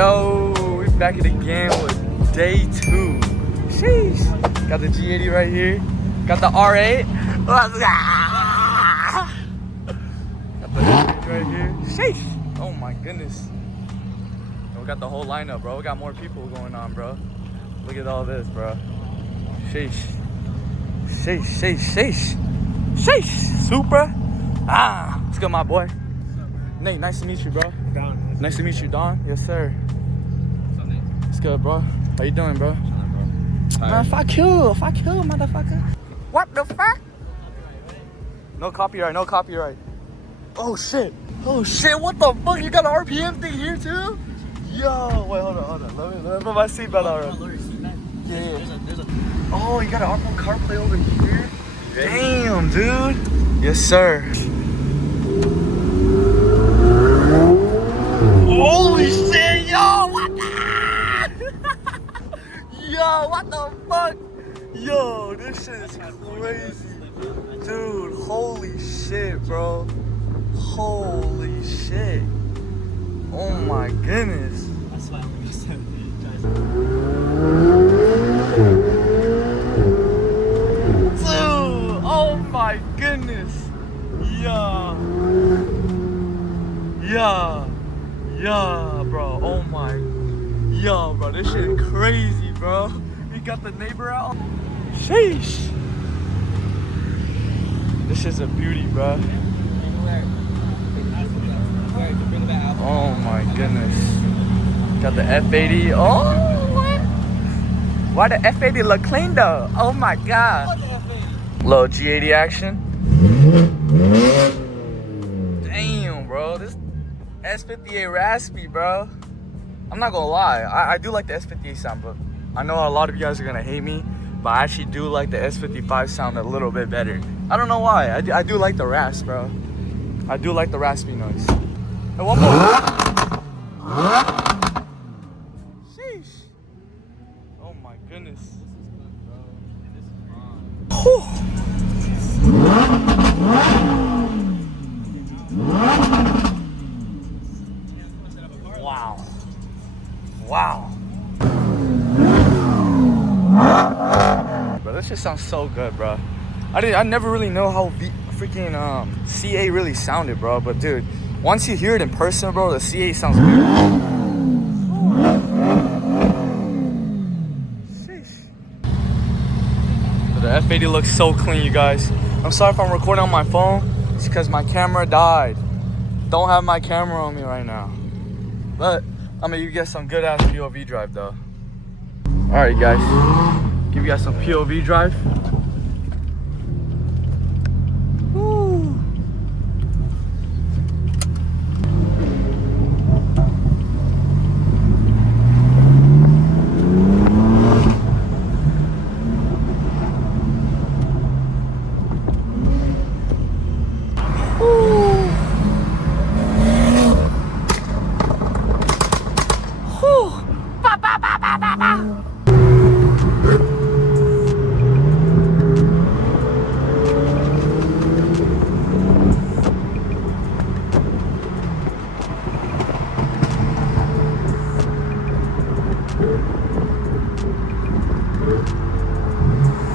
Yo, we back at again with day 2. Sheesh. Got the G80 right here. Got the R8. Got the R8 right here. Sheesh. Oh my goodness. We got the whole lineup, bro. We got more people going on, bro. Look at all this, bro. Sheesh. Sheesh, sheesh, sheesh. Sheesh. Supra. What's good, my boy? Nate, nice to meet you, bro. Don. Nice to meet you, Don. Yes, sir. What's up, Nate? It's good, bro. How you doing, bro? Chilling, bro. Man, fuck you, motherfucker. What the fuck? No copyright, no copyright. Oh shit, what the fuck? You got an RPM thing here too? Yo, wait, hold on. Let me put my seatbelt on. Yeah. Oh, you got an R1 CarPlay over here? Damn, dude. Yes, sir. Holy shit, yo, what the? Yo, what the fuck? Yo, this shit is crazy. Dude, holy shit, bro. Holy shit. Oh my goodness. That's why I'm gonna say Dude, oh my goodness. Yeah, bro. Oh my. Yo, bro, this shit is crazy, bro. You got the neighbor out. Sheesh. This shit's a beauty, bro. Oh my goodness. Got the F80. Oh, what? Why the F80 look clean though? Oh my god. Little G80 action. Damn, bro. This S58 raspy, bro. I'm not gonna lie. I do like the S58 sound, but I know a lot of you guys are gonna hate me, but I actually do like the S55 sound a little bit better. I don't know why. I do like the rasp, bro. I do like the raspy noise. And one more. Sheesh. Oh my goodness. Whew. Wow. Bro, this just sounds so good, bro. I never really know how freaking C8 really sounded, bro. But dude, once you hear it in person, bro, the C8 sounds good. Sheesh. The F80 looks so clean, you guys. I'm sorry if I'm recording on my phone. It's because my camera died. Don't have my camera on me right now. But I'm gonna give you guys some good ass POV drive though. Alright guys, give you guys some POV drive. Woo.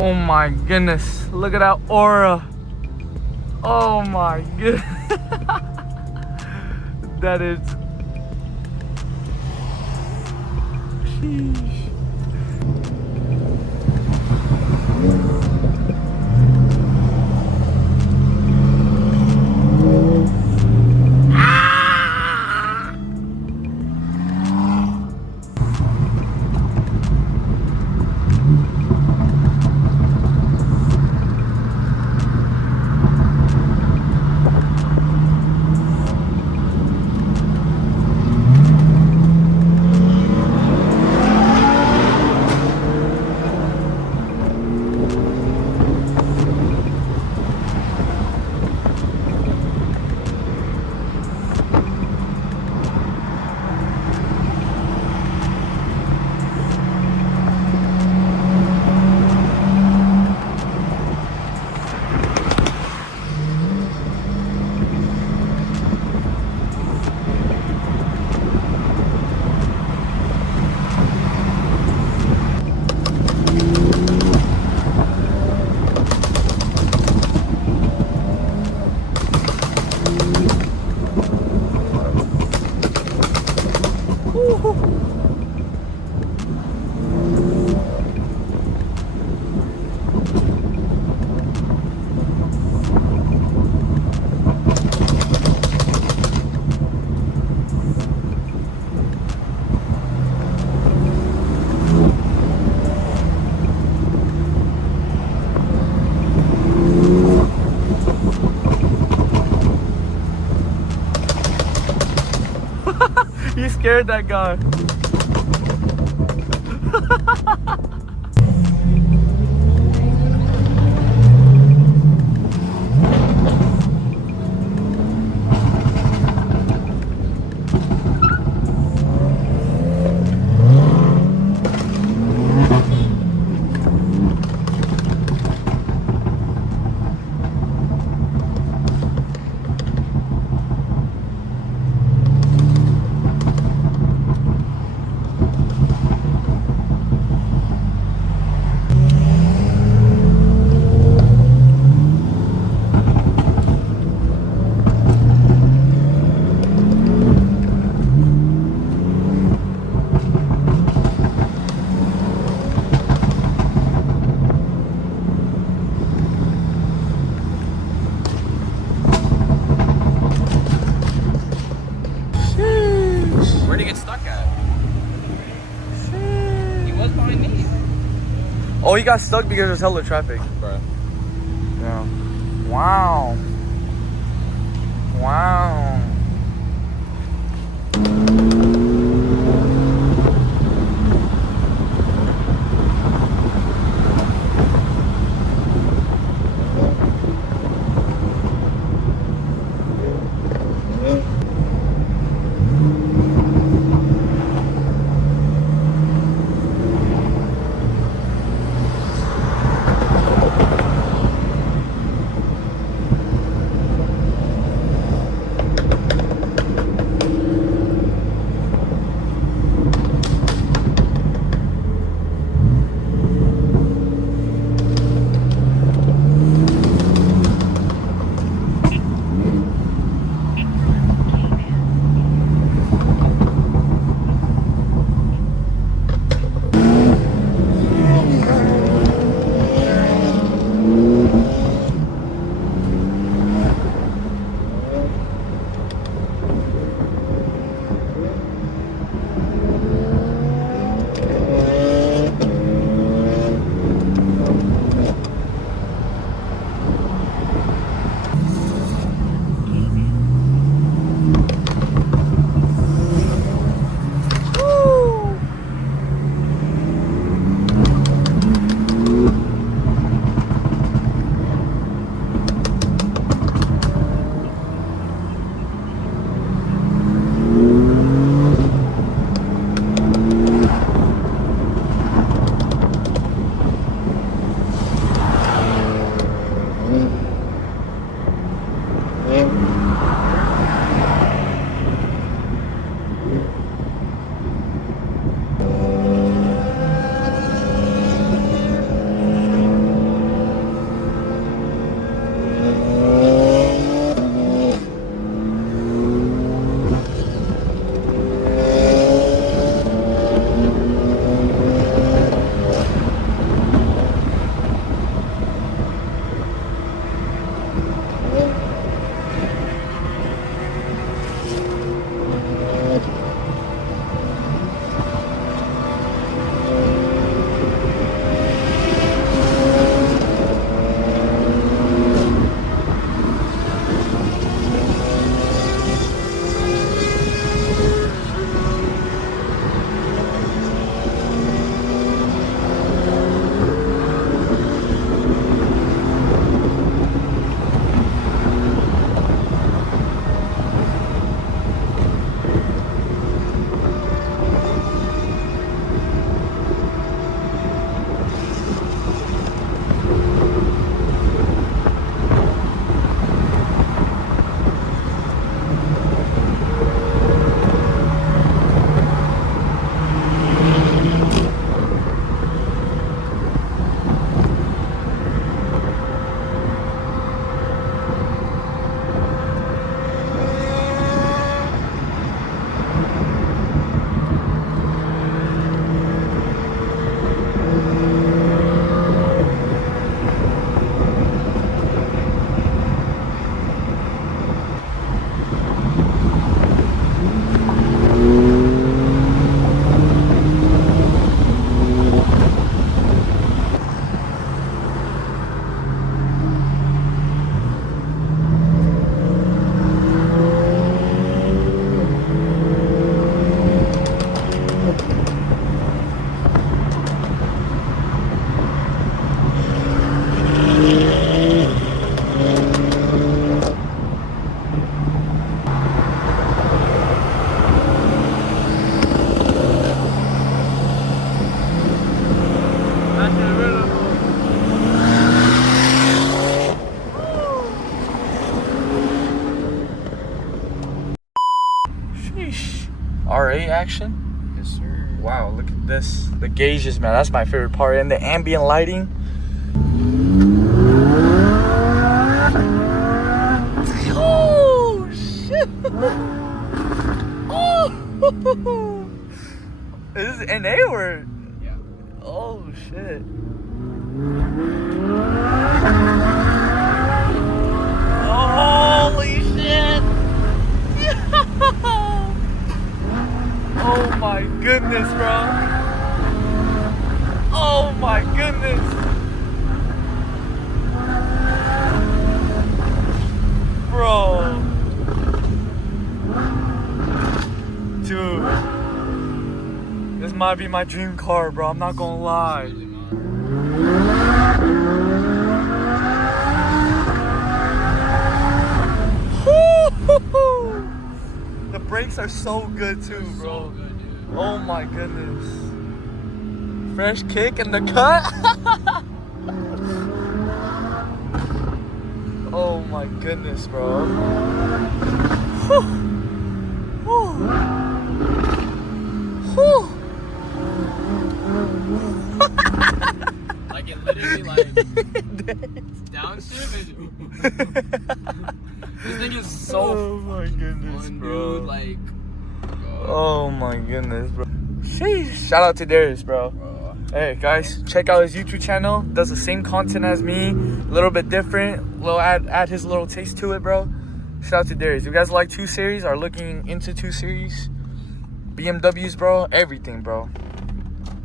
Oh my goodness, look at that aura. Oh my goodness. That is. Sheesh. He scared that guy. Where'd he get stuck at? He was behind me. Oh, he got stuck because there's hella traffic. Bruh. Yeah. Wow. Wow. action. Yes, sir. Wow, look at this. The gauges, man. That's my favorite part. And the ambient lighting. Oh, shit. Oh. This is NA or? Yeah. Oh, shit. Holy shit. Oh my goodness, bro. Oh my goodness. Bro. Dude. This might be my dream car, bro. I'm not gonna lie. The brakes are so good too, bro. So good, dude. Oh my goodness. Fresh kick in the cut. Oh my goodness, bro. Whew. Whew. Whew. Like it literally like downshift. This thing is so. Oh my goodness, fun, bro. dude. Like. Oh my goodness, bro. Sheesh. Shout out to Darius, bro. Hey guys, check out his YouTube channel. Does the same content as me, a little bit different. Little add his little taste to it, bro. Shout out to Darius. If you guys like 2 Series, are looking into 2 Series, BMWs, bro, everything, bro.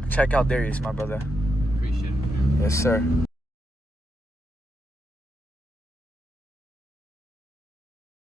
Check out Darius, my brother. Appreciate it. Yes, sir.